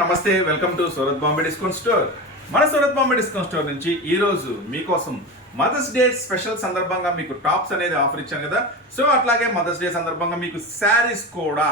నమస్తే, welcome to Surat Bombay discount store. మన Surat Bombay discount store నుంచి ఈ రోజు మీకోసం మదర్స్ డే స్పెషల్ సందర్భంగా మీకు టాప్స్ అనేది ఆఫర్ ఇచ్చాను కదా. సో అట్లాగే మదర్స్ డే సందర్భంగా మీకు శారీస్ కూడా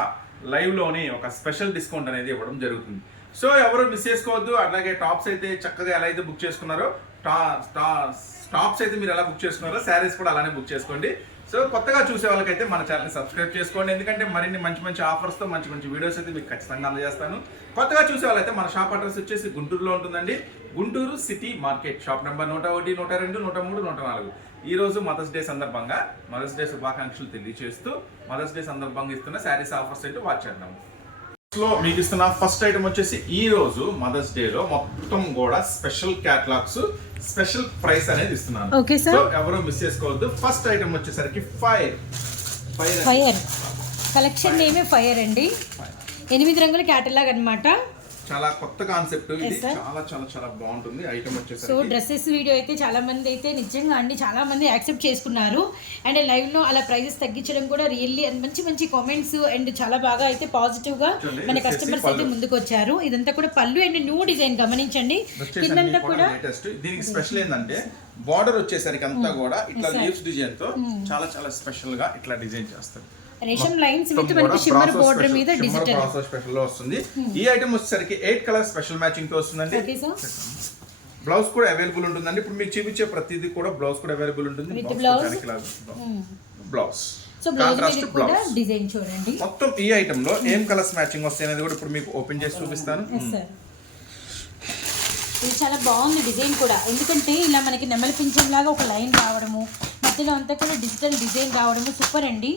లైవ్ లోని ఒక స్పెషల్ డిస్కౌంట్ అనేది ఇవ్వడం జరుగుతుంది. సో ఎవరు మిస్ చేసుకోవద్దు. అట్లాగే టాప్స్ అయితే చక్కగా ఎలా అయితే బుక్ చేసుకున్నారో టాప్స్ అయితే మీరు ఎలా బుక్ చేసుకున్నారో శారీస్ కూడా అలానే బుక్ చేసుకోండి. సో కొత్తగా చూసే వాళ్ళకైతే మన ఛానల్ని సబ్స్క్రైబ్ చేసుకోండి, ఎందుకంటే మరిన్ని మంచి మంచి ఆఫర్స్తో మంచి మంచి వీడియోస్ అయితే మీకు ఖచ్చితంగా అందజేస్తాను. కొత్తగా చూసే వాళ్ళైతే మన షాప్ అడ్రస్ వచ్చేసి గుంటూరులో ఉంటుందండి. Guntur city market, shop number 101, 102, 103, 104. ఈ రోజు మదర్స్ డే సందర్భంగా మదర్స్ డే శుభాకాంక్షలు తెలియజేస్తూ మదర్స్ డే సందర్భంగా ఇస్తున్న శారీస్ ఆఫర్స్ అయితే వాచ్ చేద్దాము. లో మీకు ఇస్తున్న ఫస్ట్ ఐటమ్ వచ్చేసి ఈ రోజు మదర్స్ డే లో మొత్తం కూడా స్పెషల్ క్యాటలాగ్స్, స్పెషల్ ప్రైస్ అనేది ఇస్తున్నాను. సో ఎవరు మిస్ చేసుకోవద్దు. ఫస్ట్ ఐటమ్ వచ్చేసరికి ఫైర్ కలెక్షన్ నేమే ఫైర్ అండి. 8 రంగుల క్యాటలాగ్ అన్నమాట. చాలా కొత్త కాన్సెప్ట్ ఇది. చాలా చాలా చాలా బాగుంటుంది ఐటమ్ వచ్చేసరికి. సో డ్రెస్సెస్ వీడియో అయితే చాలా మంది అయితే నిజంగా అండి చాలా మంది యాక్సెప్ట్ చేసుకున్నారు. అండ్ లైవ్ లో అలా ప్రైజెస్ తగ్గించడం కూడా రియల్లీ మంచి మంచి కామెంట్స్ అండ్ చాలా బాగా అయితే పాజిటివ్ గా మన కస్టమర్స్ అయితే ముందుకు వచ్చారు. ఇదంతా కూడా పళ్ళు అండ్ న్యూ డిజైన్ గమనించండి. కిందంతా కూడా దీనికి స్పెషల్ ఏంటంటే బార్డర్ వచ్చేసరికి అంతా కూడా ఇట్లా లీవ్స్ డిజైన్ తో చాలా చాలా స్పెషల్ గా ఇట్లా డిజైన్ చేస్తారు. రేషం లైన్స్ విత్ మనకి షిమ్మర్ బోర్డర్ మీద డిజిటల్ ప్రాసెస్ స్పెషల్ లో వస్తుంది. ఈ ఐటమ్ వచ్చేసరికి 8 కలర్ స్పెషల్ మ్యాచింగ్ తో వస్తుందండి. బ్లౌజ్ కూడా అవైలబుల్ ఉంటుందండి. ఇప్పుడు మీకు చూపించే ప్రతిదీ కూడా బ్లౌజ్ కూడా అవైలబుల్ ఉంటుంది. బ్లౌజ్ సో కాంట్రాస్ట్ కూడా డిజైన్ చూడండి. మొత్తం ఈ ఐటమ్ లో ఏం కలర్స్ మ్యాచింగ్ వస్తాయి అనేది కూడా ఇప్పుడు మీకు ఓపెన్ చేసి చూపిస్తాను. ఇది చాలా బాగుంది డిజైన్ కూడా, ఎందుకంటే ఇలా మనకి నెమలి పింఛన్ లాగా ఒక లైన్ రావడము, మధ్యలో అంతా కూడా డిజిటల్ డిజైన్ రావడము సూపర్ అండి.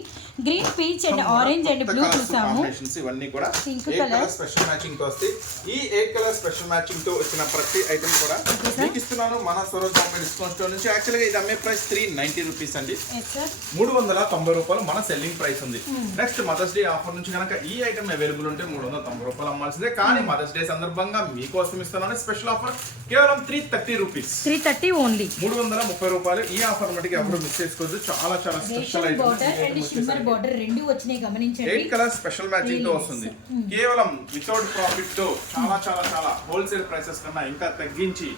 Green, peach and orange and blue చూసాము. ఇవన్నీ కూడా పింక్ కలర్ స్పెషల్ మ్యాచింగ్ తో వస్తాయి. ఈ 8 కలర్ స్పెషల్ మ్యాచింగ్ తో వచ్చిన ప్రతి ఐటమ్ కూడా మీకు ఇస్తున్నాను మన సూరత్ బాంబే డిస్కౌంట్ స్టోర్ నుంచి. యాక్చువల్ గా ఇది అమ్మే ప్రైస్ 390 రూపీస్ అండి. 390 రూపాయలు మన సెల్లింగ్ ప్రైస్ ఉంది. నెక్స్ట్ మదర్స్ డే ఆఫర్ నుంచి కనుక ఈ ఐటమ్ అవైలబుల్ ఉంటే 390 రూపాయలు అమ్మాల్సిందే. కానీ మదర్స్ డే సందర్భంగా మీకోసం ఇస్తున్నాను స్పెషల్ ఆఫర్ కేవలం 330 రూపీస్. 330 ఓన్లీ. 330 రూపాయలు. ఈ ఆఫర్ మటుకు ఎవరు మిస్ చేసుకోవద్దు. చాలా చాలా స్పెషల్ ఐటమ్. బోర్డర్ రెండు వచ్చినాయి గమనించండి. 8 కలర్ స్పెషల్ మ్యాచింగ్ తో వస్తుంది. కేవలం వితౌట్ ప్రాఫిట్ తో చాలా చాలా చాలా హోల్సేల్ ప్రైసెస్ కన్నా ఇంకా తగ్గించి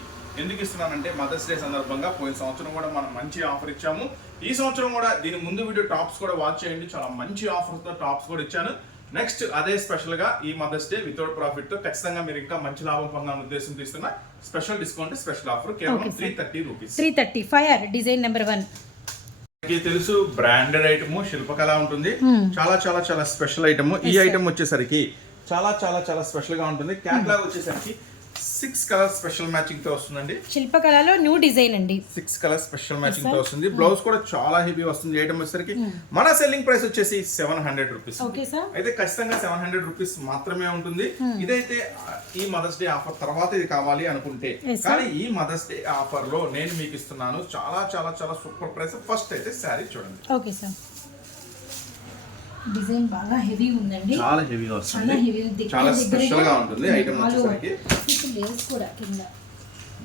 ఎందుకు ఇస్తున్నానంటే మదర్స్ డే సందర్భంగా పోయిన సంవత్సరం కూడా మనం మంచి ఆఫర్ ఇచ్చాము. ఈ సంవత్సరం కూడా దీని ముందు వీడియో టాప్స్ కూడా వాచ్ చేయండి. చాలా మంచి ఆఫర్స్ తో టాప్స్ కూడా ఇచ్చాను. నెక్స్ట్ అదే స్పెషల్ గా ఈ మదర్స్ డే వితౌట్ ప్రాఫిట్ తో ఖచ్చితంగా మీరు ఇంకా మంచి లాభం పొందాలనే ఉద్దేశం తీస్తున్న స్పెషల్ డిస్కౌంట్, స్పెషల్ ఆఫర్ కేవలం 330 రూపీస్. 335 డిజైన్ నెంబర్ 1 తెలుసు. బ్రాండెడ్ ఐటమ్, శిల్పకళ ఉంటుంది. చాలా చాలా చాలా స్పెషల్ ఐటమ్. ఈ ఐటమ్ వచ్చేసరికి చాలా చాలా చాలా స్పెషల్ గా ఉంటుంది. క్యాటలాగ్ వచ్చేసరికి 6 కలర్ స్పెషల్ మ్యాచింగ్ తో వస్తుందండి. శిల్పకళలో న్యూ డిజైన్ అండి. 6 కలర్ స్పెషల్ మ్యాచింగ్ తో వస్తుంది. బ్లౌజ్ కూడా చాలా హెవీ వస్తుంది. ఐటమ్ వచ్చేసరికి మన సెల్లింగ్ ప్రైస్ వచ్చేసి 700 రూపీస్. అయితే ఖచ్చితంగా 700 రూపీస్ మాత్రమే ఉంటుంది. ఇదైతే ఈ మదర్స్ డే ఆఫర్ తర్వాత ఇది కావాలి అనుకుంటే, కానీ ఈ మదర్స్ డే ఆఫర్ లో నేను మీకు ఇస్తున్నాను చాలా చాలా చాలా సూపర్ ప్రైస్. ఫస్ట్ అయితే శారీ చూడండి. Okay sir. డిజైన్ బాగా హెవీ ఉందండి. చాలా హెవీగా వస్తుంది. చాలా స్పెషల్ గా ఉంటుంది ఐటమ్ వచ్చేసరికి. లేస్ కూడా కింద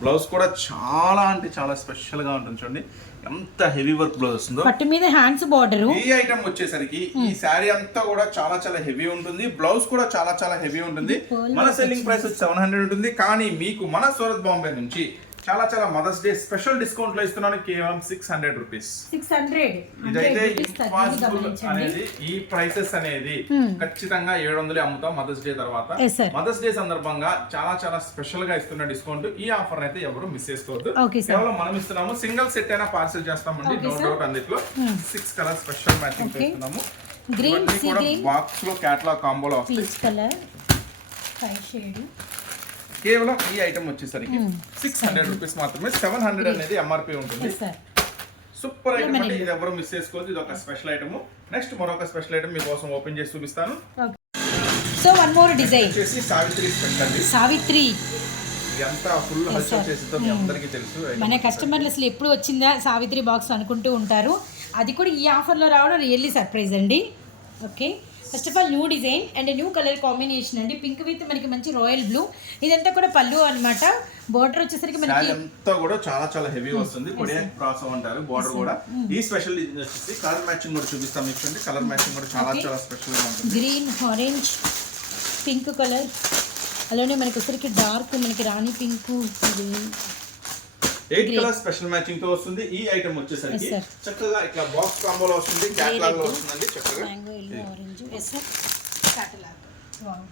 బ్లౌజ్ కూడా చాలా అంటే చాలా స్పెషల్ గా ఉంటుంది. చూడండి ఎంత హెవీ వర్క్ బ్లౌజ్ వస్తుందో. పట్టు మీద హ్యాండ్స్ బోర్డర్. ఈ ఐటమ్ వచ్చేసరికి ఈ శారీ అంతా కూడా చాలా చాలా హెవీ ఉంటుంది. బ్లౌజ్ కూడా చాలా చాలా హెవీ ఉంటుంది. మన సెల్లింగ్ ప్రైస్ 700 ఉంటుంది. కానీ మీకు మన సూరత్ బాంబే నుంచి చాలా చాలా మదర్స్ డే స్పెషల్ డిస్కౌంట్ లో ఇస్తున్నాను కేవలం 600 రూపీస్. 600. ఇదైతే ఇంపాసిబుల్ అనేది. ఈ ప్రైసెస్ అనేది ఖచ్చితంగా 700 అమ్ముతాం మదర్స్ డే తర్వాత. మదర్స్ డే సందర్భంగా చాలా చాలా స్పెషల్ గా ఇస్తున్న డిస్కౌంట్. ఈ ఆఫర్ అయితే ఎవరు మిస్ చేసుకోవద్దు. కేవలం మనం ఇస్తున్నాము. సింగిల్ సెట్ అయినా పార్సల్ చేస్తామండి, నో డౌట్. అందులో 6 కలర్ స్పెషల్ మ్యాచింగ్ చేస్తున్నాము. బాక్స్ లో క్యాటలాగ్ కాంబోలో వస్తాయి. కేవలం ఈ ఐటమ్ వచ్చేసరికి 600 రూపీస్ మాత్రమే. 700 అనేది ఎంఆర్పీ ఉంటుంది. సూపర్ ఐటమ్ అంటే ఇది ఎవరు మిస్ చేసుకోవద్దు. ఇది ఒక స్పెషల్ ఐటమ్. నెక్స్ట్ మరొక స్పెషల్ ఐటమ్ మీకోసం ఓపెన్ చేసి చూపిస్తాను. సో వన్ మోర్ డిజైన్ వచ్చేసి సావిత్రి స్పెషల్. సావిత్రి ఇదంతా ఫుల్ హల్చల్ చేసేదో మీ అందరికీ తెలుసు. మన కస్టమర్లు అసలు ఎప్పుడు వచ్చిందా సావిత్రి బాక్స్ అనుకుంటూ ఉంటారు. అది కూడా ఈ ఆఫర్లో రావడం రియల్లీ సర్ప్రైజ్ అండి. Okay, first of all new design and new colour combination అండి. పింక్ విత్ మనకి మంచి రాయల్ బ్లూ. ఇదంతా కూడా పళ్ళు అన్నమాట. బోర్డర్ వచ్చేసరికి మనకి అంతా కూడా చాలా చాలా హెవీ వస్తుంది. కొరియన్ ప్రాసో అంటారు. బోర్డర్ కూడా ఈ స్పెషల్ డిజైన్ వచ్చేసి కలర్ మ్యాచింగ్ కూడా చూపిస్తాం మీకు. చూడండి కలర్ మ్యాచింగ్ కూడా చాలా చాలా స్పెషల్ గా ఉంటుంది. గ్రీన్, ఆరెంజ్, పింక్ కలర్ అలానే మనకి వచ్చరికి డార్క్ మనకి రాణి పింక్, 8 కలర్ స్పెషల్ మ్యాచింగ్ తో వస్తుంది. ఈ ఐటమ్ వచ్చేసరికి Yes, sir. చక్కగా ఇట్లా బాక్స్ కాంబోలో వస్తుంది, క్యాటలాగ్ లో వస్తుందండి. చక్కగా mango yellow orange. Yes sir, catalogue. Wow,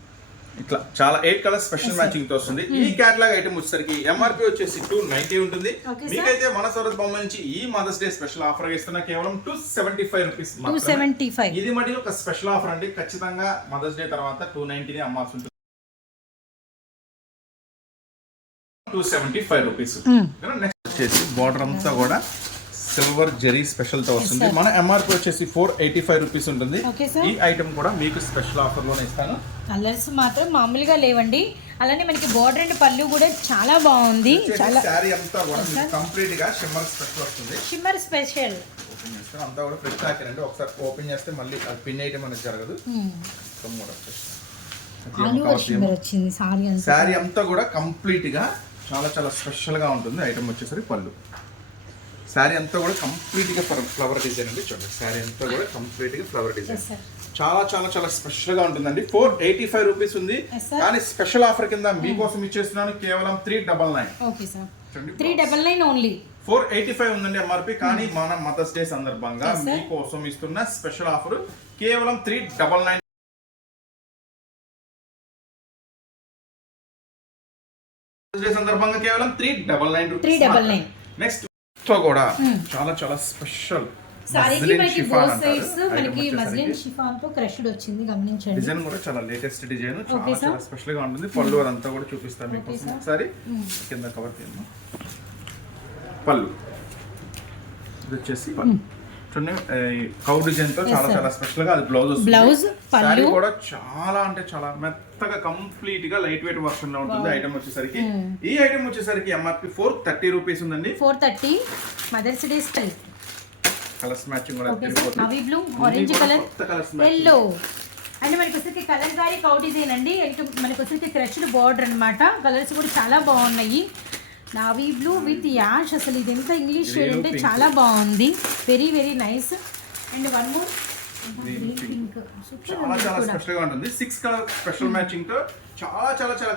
ఇట్లా చాలా 8 కలర్ స్పెషల్ మ్యాచింగ్ తో వస్తుంది. ఈ క్యాటలాగ్ ఐటమ్ వచ్చేసరికి ఎంఆర్పి వచ్చేసి 290 ఉంటుంది. Okay, sir. మీకైతే మన సూరత్ బొమ్మ నుంచి ఈ మదర్స్ డే స్పెషల్ ఆఫర్ ఇస్తున్నా కేవలం 275 రూపీస్ మాత్రమే. 275. ఇది మళ్ళీ ఒక స్పెషల్ ఆఫర్ అండి. ఖచ్చితంగా మదర్స్ డే తర్వాత 290 అమ్మాల్సి ఉంటుంది. 275 రూపీస్. నెక్స్ట్ వచ్చేసి బార్డర్ అంతా కూడా సిల్వర్ జెరీ స్పెషల్ తో వస్తుంది. Yes, sir. మన ఎంఆర్పి వచ్చేసి 485 రూపీస్ ఉంటుంది. Okay, sir. ఈ ఐటమ్ కూడా మీకు స్పెషల్ ఆఫర్ లోనే ఇస్తాను. కలర్స్ మాత్రం మామూలుగా లేవండి. అలానే మనకి బార్డర్ అండ్ పళ్ళు కూడా చాలా బాగుంది. చాలా శారీ అంతా కూడా మీకు కంప్లీట్ గా షిమ్మర్ స్పెషల్ వస్తుంది. Shimmer special. ఓపెన్ చేస్తే అంతా కూడా ఫ్రెష్ ప్యాకెట్. ఒకసారి ఓపెన్ చేస్తే మళ్ళీ అది పిన్ ఐటమ్ అనేది జరగదు. ఆల్ ఓవర్ షిమ్మర్ వచ్చింది సారీ అంతా. శారీ అంతా కూడా కంప్లీట్ గా చాలా చాలా స్పెషల్ గా ఉంటుంది. ఐటమ్ వచ్చేసరికి పళ్ళు. శారీ అంతా కూడా కంప్లీట్ గా ఫ్లవర్ డిజైన్ అండి. చూడండి శారీ అంతా కూడా కంప్లీట్ గా ఫ్లవర్ డిజైన్. Yes, sir. చాలా చాలా చాలా స్పెషల్ గా ఉంటుందండి. 485 రూపీస్ ఉంది. Yes, sir. కానీ స్పెషల్ ఆఫర్ కింద మీకోసం ఇచ్చేస్తున్నాను కేవలం 399. Okay sir, 399 only. 485 ఉందండి ఎంఆర్పి. కానీ మన మదర్స్ డే సందర్భంగా Yes, sir. మీకోసం ఇస్తున్న స్పెషల్ ఆఫర్ కేవలం 399. మదర్స్ డే సందర్భంగా కేవలం 399 రూపీస్. 399. నెక్స్ట్ తో కూడా చాలా చాలా స్పెషల్ సారీకి మనకి బోత్ సైడ్స్ మనకి మస్లిన్ షిఫాన్ తో క్రష్డ్ వచ్చింది, గమనించండి. డిజైన్ కూడా చాలా లేటెస్ట్ డిజైన్, చాలా Okay, sir. చాలా స్పెషల్ గా ఉంటుంది. పళ్ళు అదంతా కూడా చూపిస్తాను మీకు. Okay, sir. ఒకసారి కింద కవర్ చేయండి. పళ్ళు ఇది వచ్చేసి పళ్ళు చూడండి, కౌ డిజైన్ తో Yes, చాలా sir. చాలా స్పెషల్ గా అది బ్లౌజ్ వస్తుంది. బ్లౌజ్, పళ్ళు. సారీ కూడా చాలా అంటే చాలా మెత్తగా కంప్లీట్ గా లైట్ వెయిట్ వర్షన్ లో ఉంటుంది. ఐటమ్ వచ్చేసరికి ఈ ఐటమ్ వచ్చేసరికి ఎంఆర్పి 430 రూపీస్ ఉందండి. 430. Mother's day style. Colours matching కూడా ఓకే సార్, తిరిగిపోతుంది. Navy blue, orange colour, colours yellow. అంటే మనకి వచ్చేసి కలంకారీ కౌ డిజైన్ అండి. మనకి వచ్చేసి క్రష్డ్ బార్డర్ అన్నమాట. కలర్స్ కూడా చాలా బాగున్నాయి. Navy blue with ash. అసలు ఇది ఎంత ఇంగ్లీష్ షేడ్ అంటే చాలా బాగుంది. Very very nice. And one more pink. చాలా చాలా స్పెషల్ గా ఉంటుంది. 6 కలర్ స్పెషల్ మ్యాచింగ్ తో చాలా చాలా చాలా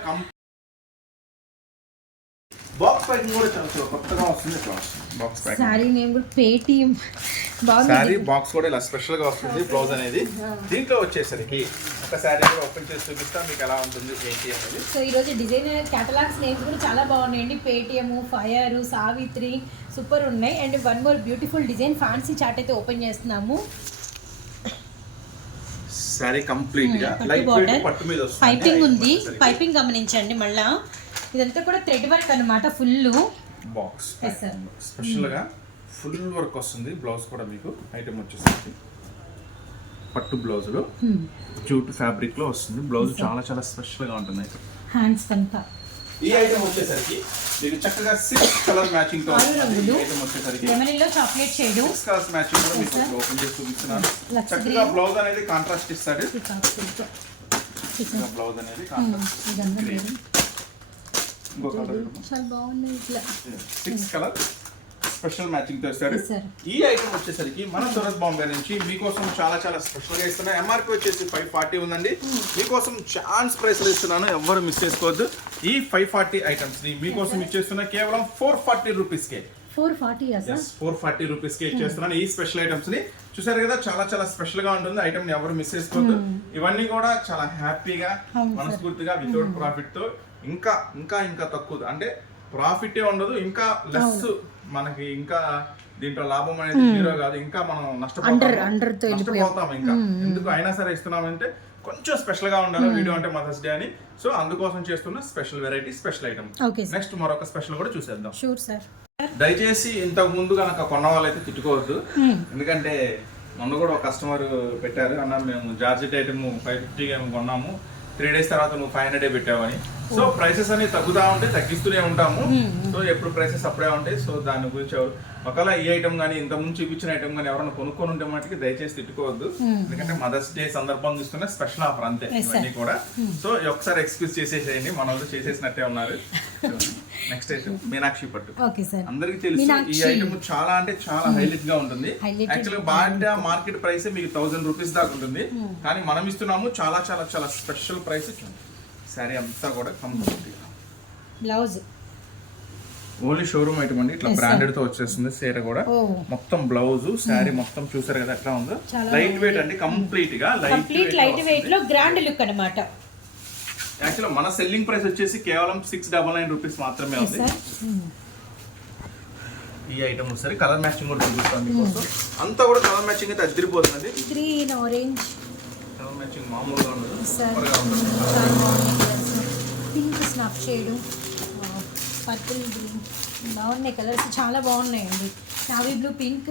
బాక్స్ ప్యాకింగ్ కూడా చాలా చాలా కొత్తగా వస్తుంది. బాక్స్ ప్యాకింగ్ సారీ నేమ్ కూడా పేటిఎం బాగుంది. సారీ బాక్స్ కూడా ఇలా స్పెషల్ గా వస్తుంది. బ్లౌజ్ అనేది దీంట్లో వచ్చేసరికి ఒక సారీ కూడా ఓపెన్ చేసి చూపిస్తా మీకు ఎలా ఉంటుంది ఏంటి అనేది. సో ఈరోజు డిజైనర్ కేటలాగ్స్ నేమ్స్ కూడా చాలా బాగున్నాయండి. పేటిఎం, ఫైర్, సావిత్రి సూపర్ ఉన్నాయి. And one more beautiful design fancy chart అయితే ఓపెన్ చేస్తున్నాము. సారీ కంప్లీట్ గా పట్టు లైట్ border. వెయిట్ పట్టు మీద వస్తుంది. పైపింగ్ ఉంది. పైపింగ్ గమనించండి. మళ్ళా ఇదంతా కూడా థ్రెడ్ వర్క్ అన్నమాట. Full box Yes, sir. Special గా ఫుల్ వర్క్ వస్తుంది. బ్లౌజ్ కూడా మీకు ఐటమ్ వచ్చేసరికి పట్టు బ్లౌజ్ లో జూట్ ఫ్యాబ్రిక్ లో వస్తుంది. బ్లౌజ్ చాలా చాలా స్పెషల్ గా ఉంటుంది. హ్యాండ్స్ అంతా ఈ ఐటమ్ వచ్చేసరికి మీకు చక్కగా 6 కలర్ మ్యాచింగ్ తో వస్తుంది. రంగులు. ఈ ఐటమ్ వచ్చేసరికి lemon chocolate shade. 6 colours matching కూడా మీకు Yes, sir. ఓపెన్ చేసి చూపిస్తున్నాను. Lux చక్కగా green. బ్లౌజ్ అనేది కాంట్రాస్ట్ ఇస్తాడు. బ్లౌజ్ అనేది కాంట్రాస్ట్ ఇదంతా గ్రీన్. ఇంకో కలర్ చాలా బాగున్నాయి. ఇట్లా 6 కలర్ స్పెషల్ మ్యాచింగ్ తో ఇస్తారు. Yes, sir. ఈ ఐటమ్ వచ్చేసరికి మన సూరత్ బాంబే నుంచి మీకోసం చాలా చాలా స్పెషల్ గా ఇస్తున్నాయి. ఎంఆర్పి వచ్చేసి 540 ఉందండి. మీకోసం ఛాన్స్ ప్రైస్ లో ఇస్తున్నాను, ఎవ్వరు మిస్ చేసుకోవద్దు. ఈ 540 ఐటమ్స్ ని మీకోసం ఇచ్చేస్తున్నా కేవలం 440 రూపీస్ కే. 440 సార్. 440 రూపీస్ కి ఇచ్చేస్తున్నాను ఈ స్పెషల్ ఐటమ్స్ ని. చూసారు కదా, చాలా చాలా స్పెషల్ గా ఉంటుంది. ఐటమ్ ని ఎవరు మిస్ చేసుకోవద్దు. ఇవన్నీ కూడా చాలా హ్యాపీగా అవును, మనస్ఫూర్తిగా వితౌట్ ప్రాఫిట్ తో ఇంకా ఇంకా ఇంకా తక్కువ అంటే ప్రాఫిట్ ఉండదు, ఇంకా లెస్ మనకి, ఇంకా దీంట్లో లాభం అనేది జీరో కాదు, ఇంకా మనం నష్టపోతాం ఇంకా. ఎందుకు అయినా సరే ఇస్తున్నామంటే కొంచెం స్పెషల్ గా ఉండాలి వీడియో అంటే మదర్స్ డే అని. సో అందుకోసం చేస్తున్న special variety special item. Okay sir. Next మరొక స్పెషల్ కూడా చూసేద్దాం. Sure sir. దయచేసి ఇంతకు ముందు కనుక కొన్న వాళ్ళైతే తిట్టుకోవద్దు. ఎందుకంటే మొన్న కూడా ఒక కస్టమర్ పెట్టారు, అన్న మేము జార్జెట్ ఐటమ్ 550 కొన్నాము, 3 days తర్వాత నువ్వు 500 పెట్టావని. సో ప్రైసెస్ అనేవి తగ్గుతా ఉంటాయి, తగ్గిస్తూనే ఉంటాము. సో ఎప్పుడు ప్రైసెస్ అప్పుడే ఉంటాయి. సో దాని గురించి ఒకవేళ ఈ ఐటమ్ కానీ ఇంత ముందు చూపించిన ఐటమ్ కానీ ఎవరైనా కొనుక్కొని ఉంటే మటుకి దయచేసి తిట్టుకోవద్దు. ఎందుకంటే మదర్స్ డే సందర్భంగా ఇస్తున్న స్పెషల్ ఆఫర్ అంతే ఇవన్నీ కూడా. సో ఒకసారి ఎక్స్క్యూజ్ చేసేసేయండి, మన వాళ్ళు చేసేసినట్టే ఉన్నారు. నెక్స్ట్ ఐటమ్ మీనాక్షి పట్టు. Okay sir. అందరికి తెలుసు ఈ ఐటమ్ చాలా అంటే చాలా హైలైట్ గా ఉంటుంది. యాక్చువల్గా బాగా మార్కెట్ ప్రైస్ మీకు 1000 రూపీస్ దాకా ఉంటుంది. కానీ మనం ఇస్తున్నాము చాలా చాలా చాలా స్పెషల్ ప్రైస్ శారీ అంతా కూడా complete blouse only showroom item అండి. ఇట్లా Yes, sir. బ్రాండెడ్ తో వచ్చేస్తుంది చీర కూడా. ఓ మొత్తం బ్లౌజ్ శారీ మొత్తం చూసారు కదా ఎట్లా ఉందో. చాలా లైట్ వెయిట్ అండి, కంప్లీట్ గా కంప్లీట్ లైట్ వెయిట్ లో గ్రాండ్ లుక్ అన్నమాట. యాక్చువల్ మన సెల్లింగ్ ప్రైస్ వచ్చేసి కేవలం 699 రూపీస్ మాత్రమే Yes, ఉంది. sir. ఈ ఐటమ్ ఒకసారి కలర్ మ్యాచింగ్ కూడా చూపిస్తాను మీకోసం. అంతా కూడా కలర్ మ్యాచింగ్ అయితే అదిరిపోతుంది. గ్రీన్ ఆరెంజ్ కలర్ మ్యాచింగ్ మామూలుగా ఉండదు, Sir. సూపర్ గా ఉంటుంది. చాలా బాగున్నాయి colours. Pink snap shade, purple green బాగున్నాయి కలర్స్, చాలా బాగున్నాయండి. Navy blue pink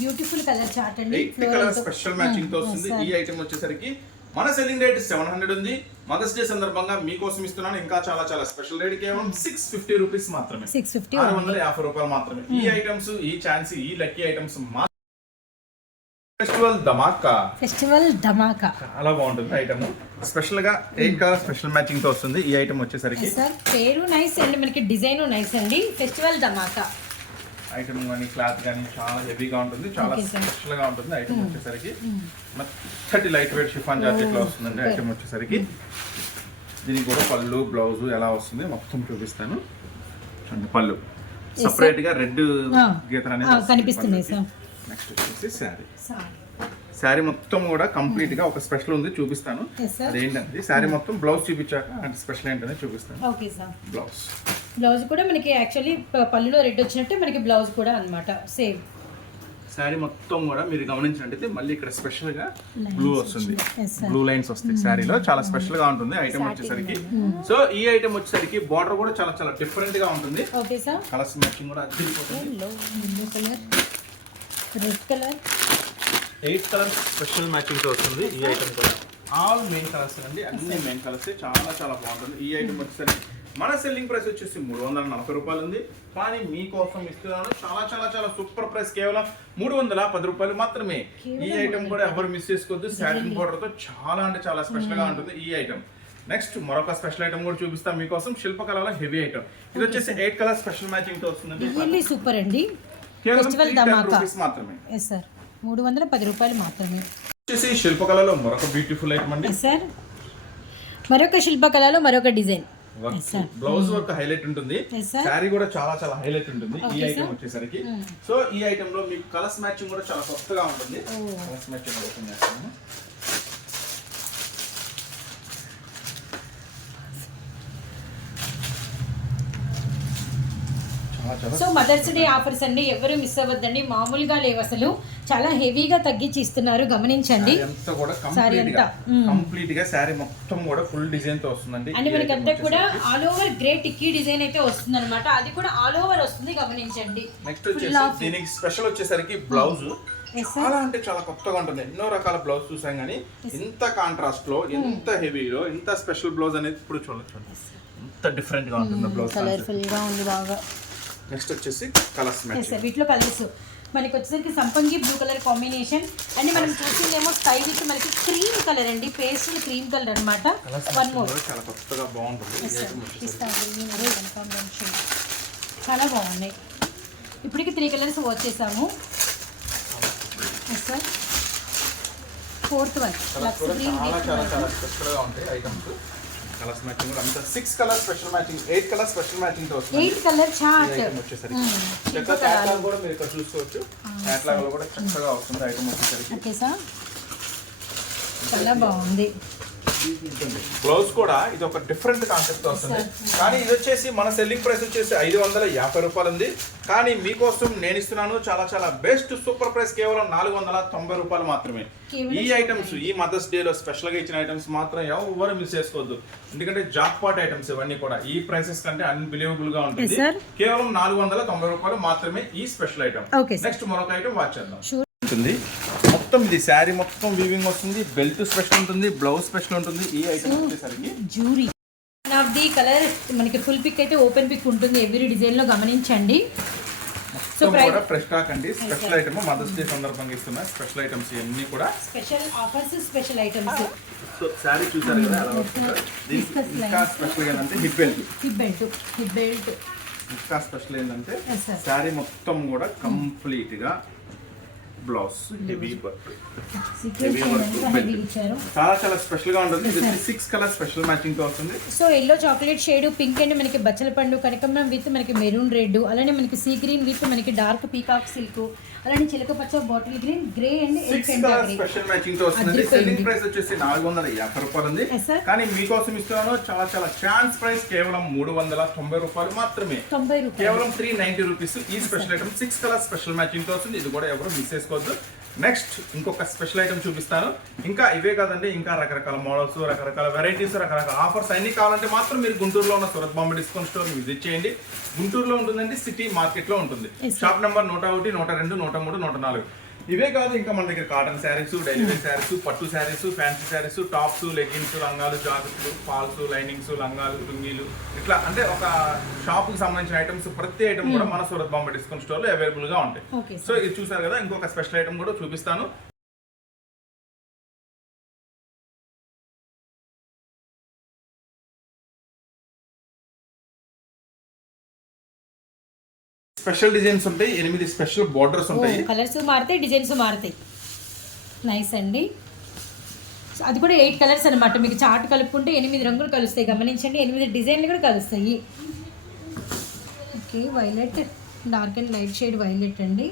beautiful colour chart అండి. 8 కలర్ స్పెషల్ మ్యాచింగ్ తో వస్తుంది. ఈ ఐటమ్ వచ్చేసరికి మన సెల్లింగ్ రేట్ 700 ఉంది. మదర్స్ డే సందర్భంగా మీకోసం ఇస్తున్నాను ఇంకా చాలా చాలా స్పెషల్ రేట్ కేవలం 650 రూపీస్ మాత్రమే. 650 650 రూపాయలు మాత్రమే. ఈ ఐటమ్స్, ఈ ఛాన్స్, ఈ లక్కీ ఐటమ్స్ ఫెస్టివల్ ధమాకా చాలా బాగుంటుంది ఐటమ్. స్పెషల్ గా 8 కలర్ స్పెషల్ మ్యాచింగ్ తో వస్తుంది. ఈ ఐటమ్ వచ్చేసరికి సార్ పేరు నైస్ అండి, మనకి డిజైన్ నైస్ అండి. ఫెస్టివల్ ధమాకా ఐటమ్ కానీ క్లాత్ కానీ చాలా హెవీగా ఉంటుంది, చాలా Okay, sir. స్పెషల్ గా ఉంటుంది. ఐటమ్ వచ్చేసరికి మెత్తటి లైట్ వెయిట్ షిఫాన్ జాకెట్ లో వస్తుందండి. ఐటమ్ వచ్చేసరికి దీనికి కూడా పళ్ళు బ్లౌజ్ ఎలా వస్తుంది మొత్తం చూపిస్తాను. చూడండి పళ్ళు సపరేట్ గా రెడ్ గీతలు అనేది కనిపిస్తున్నాయి సార్. నెక్స్ట్ వచ్చేసి శారీ మొత్తం కూడా కంప్లీట్ గా ఒక స్పెషల్ ఉంది, చూపిస్తాను. Yes, sir. అదేంటంటే శారీ మొత్తం బ్లౌజ్ చూపించాక అంటే స్పెషల్ ఏంటనే చూపిస్తాను. Okay sir. బ్లౌజ్ కూడా మనకి యాక్చువల్లీ పళ్ళులో రెడ్ వచ్చినట్టే మనకి బ్లౌజ్ కూడా అన్నమాట సేమ్. శారీ మొత్తం కూడా మీరు గమనించినట్టయితే మళ్ళీ ఇక్కడ స్పెషల్ గా Lines బ్లూ వస్తుంది, Yes, sir. బ్లూ లైన్స్ వస్తాయి శారీలో. చాలా స్పెషల్ గా ఉంటుంది ఐటమ్ వచ్చేసరికి. సో ఈ ఐటమ్ వచ్చేసరికి బార్డర్ కూడా చాలా చాలా డిఫరెంట్ గా ఉంటుంది. Okay sir. కలర్స్ మ్యాచింగ్ కూడా అదిరిపోతుంది. Blue colour, red colour, 8 colours special matching తో వస్తుంది. ఈ ఐటమ్ కూడా ఆల్ మెయిన్ కలర్స్ అండి, అన్ని మెయిన్ కలర్స్. చాలా చాలా బాగుంటుంది. ఈ ఐటమ్ వచ్చేసరికి మన సెల్లింగ్ ప్రైస్ వచ్చేసి 340 రూపాయలు ఉంది. కానీ మీకోసం ఇస్తున్నాను చాలా చాలా చాలా సూపర్ ప్రైస్ కేవలం 310 రూపాయలు మాత్రమే. ఈ ఐటమ్ కూడా ఎవరు మిస్ చేసుకోవద్దు. సాటిన్ బోర్డర్ తో చాలా అంటే చాలా స్పెషల్ గా ఉంటుంది ఈ ఐటమ్. నెక్స్ట్ మరొక స్పెషల్ ఐటమ్ కూడా చూపిస్తాం మీకోసం. శిల్పకళలో హెవీ ఐటమ్. ఇది వచ్చేసి 8 కలర్ స్పెషల్ మ్యాచింగ్ తో వస్తుందండి. రియల్లీ సూపర్ అండి. కేవలం ఫెస్టివల్ 310 ధమాకా రూపీస్ మాత్రమే. ఎస్ సార్, 310 రూపాయలు మాత్రమే. వచ్చేసి శిల్పకళలో మరొక బ్యూటిఫుల్ ఐటమ్ అండి. ఎస్ సార్, మరొక శిల్పకళలో మరొక డిజైన్. బ్లౌజ్ వర్క్ హైలైట్ ఉంటుంది. Yes, sir. శారీ కూడా చాలా చాలా హైలైట్ ఉంటుంది ఈ Okay, ఐటమ్ sir. వచ్చేసరికి. సో ఈ ఐటమ్ లో మీకు కలర్స్ మ్యాచింగ్ కూడా చాలా కొత్తగా ఉంటుంది. Oh. కలర్స్ మ్యాచింగ్ ఓపెన్ చేస్తాను. సో మదర్స్ డే ఆఫర్స్ అండి, ఎవరు మిస్ అవ్వద్దండి. మామూలుగా లేవు అసలు, చాలా హెవీగా తగ్గించి ఇస్తున్నారు, గమనించండి. అంతా కూడా సారీ అంతా కంప్లీట్ గా శారీ మొత్తం కూడా ఫుల్ డిజైన్ తో వస్తుందండి. అంటే మనకి అంతా కూడా ఆల్ ఓవర్ గ్రే టిక్కీ డిజైన్ అయితే వస్తుంది అనమాట. అది కూడా ఆల్ ఓవర్ వస్తుంది, గమనించండి. నెక్స్ట్ వచ్చేసి దీనికి స్పెషల్ వచ్చేసరికి బ్లౌజ్ చాలా అంటే చాలా కొత్తగా ఉంటుంది. ఎన్నో రకాల బ్లౌజ్ చూసాం కానీ ఇంత కాంట్రాస్ట్ లో, ఇంత హెవీలో, ఇంత స్పెషల్ బ్లౌజ్ అనేది ఇప్పుడు చూడొచ్చు. ఇంత డిఫరెంట్ గా ఉంటుంది బ్లౌజ్. కలర్ఫుల్ గా ఉంది బాగా. నెక్స్ట్ వచ్చేసి కలర్స్ మ్యాచింగ్. వీటిలో కలర్స్ మనకి వచ్చేసరికి సంపంగి బ్లూ కలర్ కాంబినేషన్ అండ్ మనం చూసిందేమో స్కై విత్ మనకి క్రీమ్ కలర్ అండి, పేస్టల్ క్రీమ్ కలర్ అన్నమాట. వన్ మోర్ చాలా కొత్తగా బాగుంటుంది. చాలా బాగున్నాయి. ఇప్పటికి 3 కలర్స్ వాచ్ చేసాము. Sir fourth one lux green చాలా చాలా చాలా స్పెషల్ గా ఉంటాయి ఐటమ్స్. కలర్స్ మ్యాచింగ్ కూడా అంతా 6 colour special matching, 8 colour special matching తో వస్తుంది. 8 కలర్ చార్ట్ వచ్చేసరికి చక్కగా క్యాటలాగ్ కూడా మీరు ఇక్కడ చూసుకోవచ్చు. క్యాటలాగ్ లో కూడా చక్కగా వస్తుంది ఐటమ్ వచ్చేసరికి. ఓకే సార్, చాలా బాగుంది. బ్లౌజ్ కూడా ఇది ఒక డిఫరెంట్ కాన్సెప్ట్ తో వస్తుంది. కానీ ఇది వచ్చేసి మన సెల్లింగ్ ప్రైస్ వచ్చేసి 550 రూపాయలు ఉంది. కానీ మీకోసం నేను ఇస్తున్నాను చాలా చాలా బెస్ట్ సూపర్ ప్రైస్ కేవలం 490 రూపాయలు మాత్రమే. ఈ ఐటమ్స్ ఈ మదర్స్ డే లో స్పెషల్ గా ఇచ్చిన ఐటమ్స్ మాత్రం ఎవరు మిస్ చేసుకోవద్దు. ఎందుకంటే జాక్ పాట్ ఐటమ్స్ ఇవన్నీ కూడా ఈ ప్రైసెస్ కంటే అన్బిలీవబుల్ గా ఉంటుంది. కేవలం 490 రూపాయలు మాత్రమే ఈ స్పెషల్ ఐటమ్. నెక్స్ట్ మరొక ఐటమ్ వాచ్ చేద్దాం. ఉంటుంది మొత్తం ఇది శారీ మొత్తం వీవింగ్ వస్తుంది. బెల్ట్ స్పెషల్ ఉంటుంది, బ్లౌజ్ స్పెషల్ ఉంటుంది. ఈ ఐటమ్ వచ్చేసరికి జ్యూరీ ఆఫ్ ది కలర్ మనకి ఫుల్ పిక్ అయితే ఓపెన్ పిక్ ఉంటుంది ఎవ్రీ డిజైన్ లో, గమనించండి. సో కూడా ఫ్రెష్ స్టాక్ అండి. స్పెషల్ ఐటమ్ మదర్స్ డే సందర్భంగా ఇస్తున్న స్పెషల్ ఐటమ్స్ ఇవన్నీ కూడా special offers, special items. So sari చూసారు కదా ఎలా వస్తుందో. ఇంకా స్పెషల్ ఏంటంటే హిప్ బెల్ట్. ఇంకా స్పెషల్ ఏంటంటే శారీ మొత్తం కూడా కంప్లీట్ గా blouse heavy work, sequence heavy ఇచ్చారు. చాలా చాలా స్పెషల్ గా ఉంటుంది. ఇది 6 కలర్ స్పెషల్ మ్యాచింగ్ తో వస్తుంది. So yellow chocolate shade, pink and మనకి బచ్చల పండు, కనకంబరం విత్ మనకి మెరూన్ రెడ్, అలానే మనకి సీ గ్రీన్ విత్ మనకి డార్క్ పీకాక్ సిల్క్, అలానే చిలక పచ్చ bottle green, grey and 6 colour special matching తో వస్తుంది. సెల్లింగ్ ప్రైస్ వచ్చేసి 450 రూపాయలు ఉంది. కానీ మీకోసం ఇస్తున్నాను చాలా చాలా ఛాన్స్ ప్రైస్ కేవలం 390 రూపాయలు మాత్రమే. 90 రూపాయలు, కేవలం 390 రూపీస్. ఈ special item 6 colour special matching తో వస్తుంది. ఇది కూడా ఎవరు మిస్ చేసుకోవద్దు. నెక్స్ట్ ఇంకొక స్పెషల్ ఐటమ్ చూపిస్తాను. ఇంకా ఇవే కాదండి, ఇంకా రకరకాల మోడల్స్, రకరకాల వెరైటీస్, రకరకాల ఆఫర్స్ అన్ని కావాలంటే మాత్రం మీరు గుంటూరులో ఉన్న Surat Bombay discount store visit చేయండి. గుంటూరులో ఉంటుందండి, సిటీ మార్కెట్ లో ఉంటుంది. Shop number 101, 102, 103, 104. ఇవే కాదు, ఇంకా మన దగ్గర cotton saris, daily wear saris, పట్టు శారీస్, ఫ్యాన్సీ శారీస్, టాప్స్, లెగ్గిన్స్, లంగాలు, జాకెట్లు, ఫాల్స్, లైనింగ్స్, లంగాలు, లుంగీలు, ఇట్లా అంటే ఒక షాప్ కి సంబంధించిన ఐటమ్స్ ప్రతి ఐటమ్ కూడా మన సూరత్ బాంబే డిస్కౌంట్ స్టోర్ లో అవైలబుల్ గా ఉంటాయి. సో ఇది చూసారు కదా, ఇంకొక స్పెషల్ ఐటమ్ కూడా చూపిస్తాను. స్పెషల్ డిజైన్స్ ఉంటాయి, 8 స్పెషల్ బోర్డర్స్ ఉంటాయి. కలర్స్ మారుతాయి, డిజైన్స్ మారుతాయి. నైస్ అండి. అది కూడా 8 కలర్స్ అనమాట. మీకు చార్ట్ కలుపుకుంటే 8 రంగులు కలుస్తాయి. గమనించండి, 8 డిజైన్లు కూడా కలుస్తాయి. Okay, violet, dark and light shade violet అండి.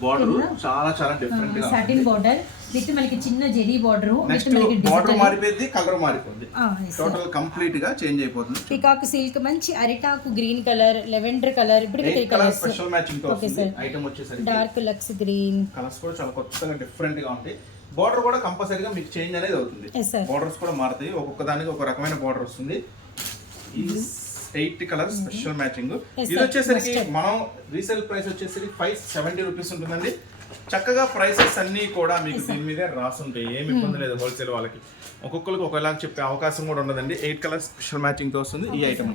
బోర్డర్ చాలా చాలా డిఫరెంట్ గా సాటిన్ బోర్డర్ విత్ మనకి చిన్న జెరీ బోర్డర్ విత్ మనకి బోర్డర్ మారిపోయింది, కలర్ మారిపోయింది, టోటల్ కంప్లీట్ గా చేంజ్ అయిపోతుంది. పీకాక్ సిల్క్, మంచి అరిటాకు గ్రీన్ కలర్, లెవెండర్ కలర్, ఇప్పుడు మీకు కలర్స్ స్పెషల్ మ్యాచింగ్ తో వస్తుంది. ఐటమ్ వచ్చేసరికి డార్క్ లక్స్ గ్రీన్, కలర్స్ కూడా చాలా కొత్తగా డిఫరెంట్ గా ఉంటాయి. బోర్డర్ కూడా కంపల్సరీగా మీకు చేంజ్ అనేది అవుతుంది. బోర్డర్స్ కూడా మారుతాయి, ఒక్కొక్క దానికి ఒక రకమైన బోర్డర్ వస్తుంది. ఈ 8 కలర్ స్పెషల్ మ్యాచింగ్. ఇది వచ్చేసరికి మనం రీసేల్ ప్రైస్ వచ్చేసరికి 570 రూపీస్ ఉంటుందండి. చక్కగా ప్రైసెస్ అన్ని కూడా మీకు దీని మీదే రాసుంటాయి, ఏమి ఇబ్బంది లేదు. హోల్సేల్ వాళ్ళకి ఒక్కొక్కరికి ఒకలాగా చెప్పే అవకాశం కూడా ఉండదండి. 8 కలర్ స్పెషల్ మ్యాచింగ్ తో వస్తుంది ఈ ఐటమ్.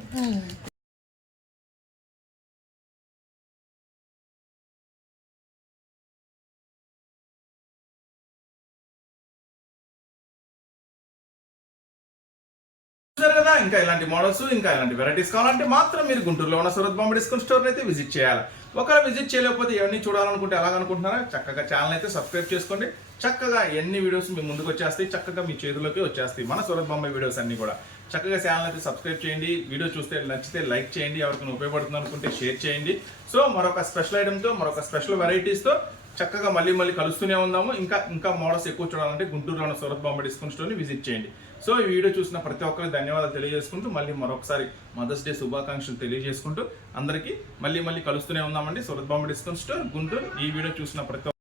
కదా, ఇంకా ఇలాంటి మోడల్స్, ఇంకా ఇలాంటి వెరైటీస్ కావాలంటే మాత్రం మీరు గుంటూరులో ఉన్న సూరత్ బాంబే డిస్కౌంట్ స్టోర్ అయితే విజిట్ చేయాలి. ఒకవేళ విజిట్ చేయలేకపోతే ఇవన్నీ చూడాలనుకుంటే ఎలాగనుకుంటున్నారా, చక్కగా ఛానల్ అయితే సబ్స్క్రైబ్ చేసుకోండి. చక్కగా ఎన్ని వీడియోస్ మీ ముందుకు వచ్చేస్తాయి, చక్కగా మీ చేతుల్లోకి వచ్చేస్తాయి మన సూరత్ బాంబే వీడియోస్ అన్ని కూడా. చక్కగా ఛానల్ అయితే సబ్స్క్రైబ్ చేయండి. వీడియో చూస్తే నచ్చితే లైక్ చేయండి, ఎవరికైనా ఉపయోగపడుతుంది అనుకుంటే షేర్ చేయండి. సో మరొక స్పెషల్ ఐటమ్తో, మరొక స్పెషల్ వెరైటీస్తో చక్కగా మళ్ళీ కలుస్తూనే ఉందాము. ఇంకా మోడల్స్ ఎక్కువ చూడాలంటే గుంటూరులో ఉన్న సూరత్ బాంబే డిస్కౌంట్ స్టోర్ని విజిట్ చేయండి. సో ఈ వీడియో చూసిన ప్రతి ఒక్కరికి ధన్యవాదాలు తెలియజేసుకుంటూ, మళ్ళీ మరొకసారి మదర్స్ డే శుభాకాంక్షలు తెలియజేసుకుంటూ అందరికీ మళ్ళీ కలుస్తూనే ఉన్నామండి. Surat Bombay discount store Guntur. ఈ వీడియో చూసిన ప్రతి